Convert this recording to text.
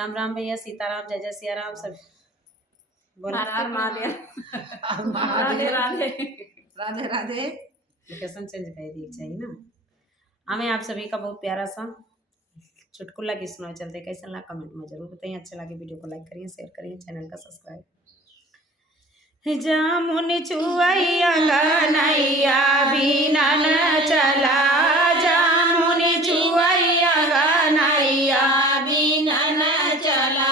राम राम भैया, सीताराम, जय जय सिया राम। सब बोल महादेव। राधे राधे राधे राधे। लोकेशन चेंज कर दी चाहिए ना। हमें आप सभी का बहुत प्यारा सा चुटकुला की सुनाए चलते, कैसा लगा कमेंट में जरूर बताइए। अच्छा लगे वीडियो को लाइक करिए, शेयर करिए, चैनल का सब्सक्राइब। जामुन चुवैया गनैया बिना न चला, जामुन चुवैया गनैया बिना न चला।